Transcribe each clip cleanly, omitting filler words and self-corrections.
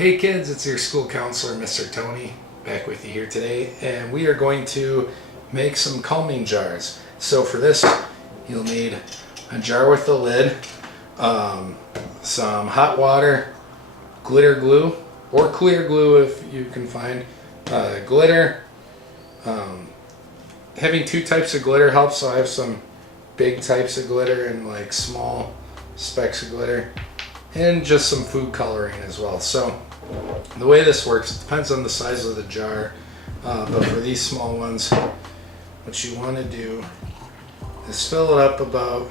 Hey kids, it's your school counselor, Mr. Tony, back with you here today, and we are going to make some calming jars. So for this, you'll need a jar with a lid, some hot water, glitter glue, or clear glue if you can find glitter. Having two types of glitter helps, so I have some big types of glitter and like small specks of glitter, and just some food coloring as well. So the way this works, it depends on the size of the jar, but for these small ones, what you want to do is fill it up about,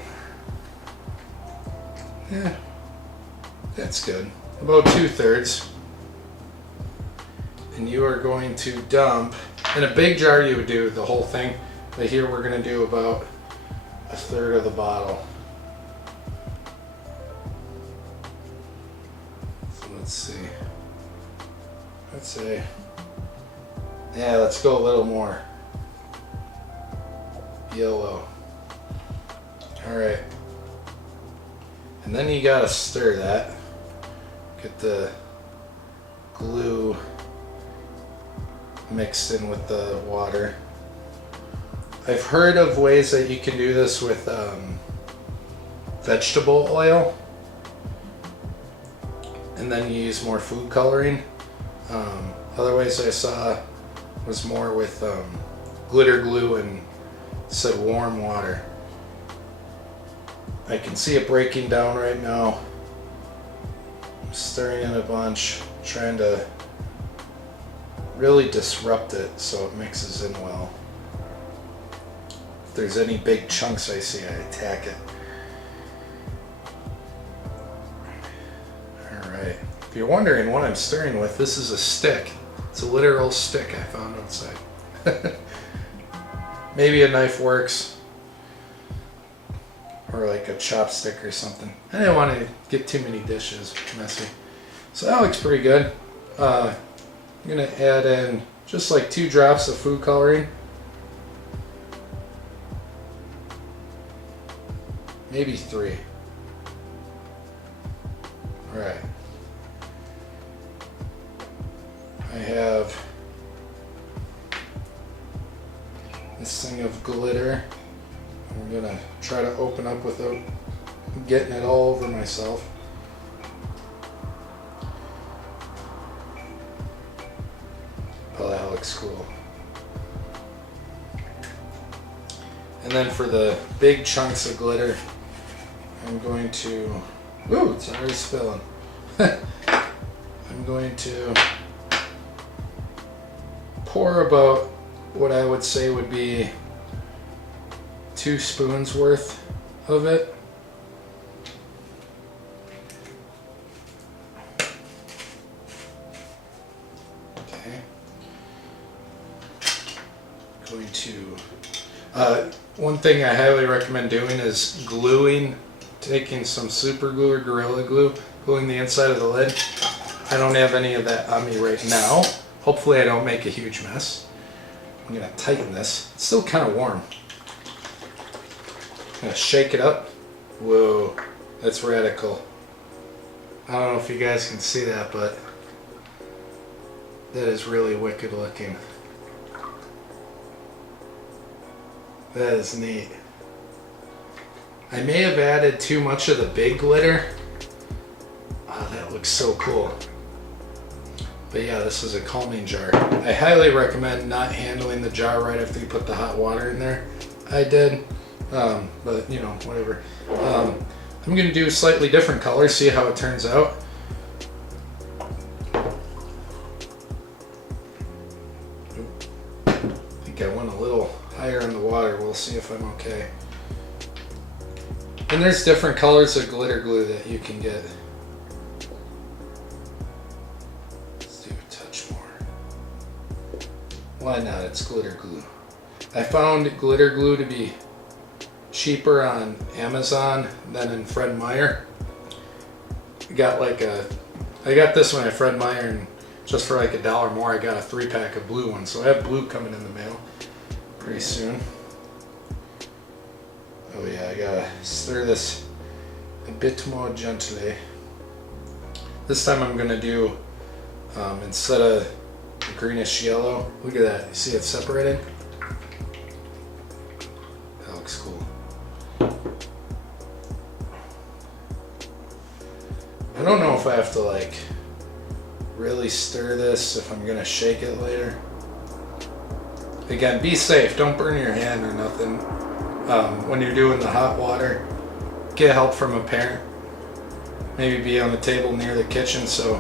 that's good, about 2/3, and you are going to dump, in a big jar you would do the whole thing, but here we're going to do about 1/3 of the bottle. So let's see. Let's say, let's go a little more yellow. All right, and then you gotta stir that. Get the glue mixed in with the water. I've heard of ways that you can do this with vegetable oil, and then you use more food coloring. Other ways I saw was more with glitter glue and said warm water. I can see it breaking down right now. I'm stirring in a bunch, trying to really disrupt it so it mixes in well. If there's any big chunks I see, I attack it. Alright. If you're wondering what I'm stirring with, this is a stick. It's a literal stick I found outside. Maybe a knife works, or like a chopstick or something. I didn't want to get too many dishes messy. So that looks pretty good. I'm going to add in just like 2 drops of food coloring. Maybe 3. Alright. I have this thing of glitter. I'm gonna try to open up without getting it all over myself. Oh, that looks cool. And then for the big chunks of glitter, I'm going to, ooh, it's already spilling. I'm going to pour about what I would say would be 2 spoons worth of it. Okay. Going to, one thing I highly recommend doing is gluing, taking some super glue or Gorilla Glue, gluing the inside of the lid. I don't have any of that on me right now. Hopefully I don't make a huge mess. I'm gonna tighten this. It's still kind of warm. I'm gonna shake it up. Whoa, that's radical. I don't know if you guys can see that, but that is really wicked looking. That is neat. I may have added too much of the big glitter. Oh, that looks so cool. But yeah, this is a calming jar. I highly recommend not handling the jar right after you put the hot water in there. I did, but you know, whatever. I'm gonna do a slightly different color, see how it turns out. I think I went a little higher in the water. We'll see if I'm okay. And there's different colors of glitter glue that you can get. Why not? It's glitter glue. I found glitter glue to be cheaper on Amazon than in Fred Meyer. I got this one at Fred Meyer, and just for like $1 more, I got a 3-pack of blue ones. So I have blue coming in the mail pretty soon. Oh yeah, I gotta stir this a bit more gently. This time I'm gonna do instead of the greenish yellow. Look at that. You see it separated? That looks cool. I don't know if I have to like really stir this if I'm gonna shake it later. Again, be safe. Don't burn your hand or nothing. When you're doing the hot water, get help from a parent. Maybe be on the table near the kitchen so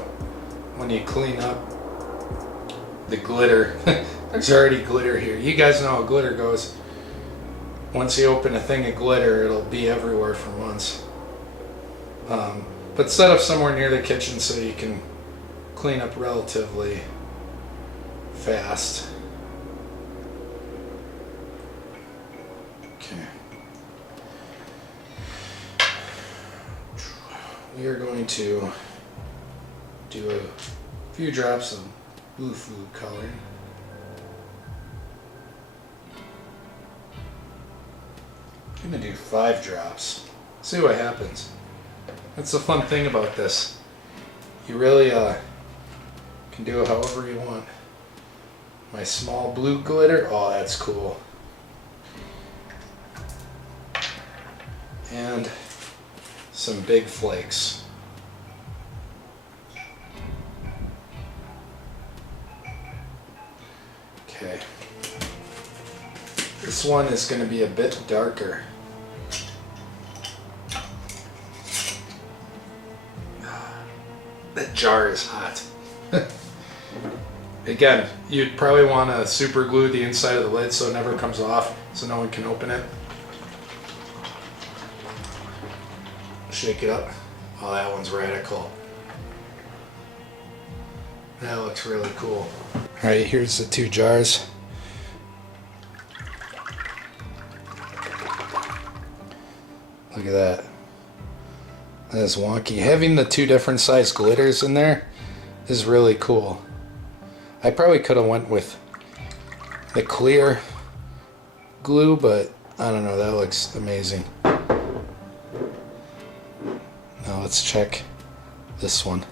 when you clean up the glitter, there's already glitter here. You guys know how glitter goes. Once you open a thing of glitter, it'll be everywhere for months. But set up somewhere near the kitchen so you can clean up relatively fast. Okay. We are going to do a few drops of blue food coloring. I'm gonna do 5 drops. See what happens. That's the fun thing about this. You really can do it however you want. My small blue glitter, oh that's cool. And some big flakes. Okay. This one is going to be a bit darker. That jar is hot. Again, you'd probably want to super glue the inside of the lid so it never comes off, so no one can open it. Shake it up. Oh, that one's radical. That looks really cool. Alright, here's the 2 jars. Look at that. That is wonky. Having the 2 different size glitters in there is really cool. I probably could have went with the clear glue, but I don't know, that looks amazing. Now let's check this one.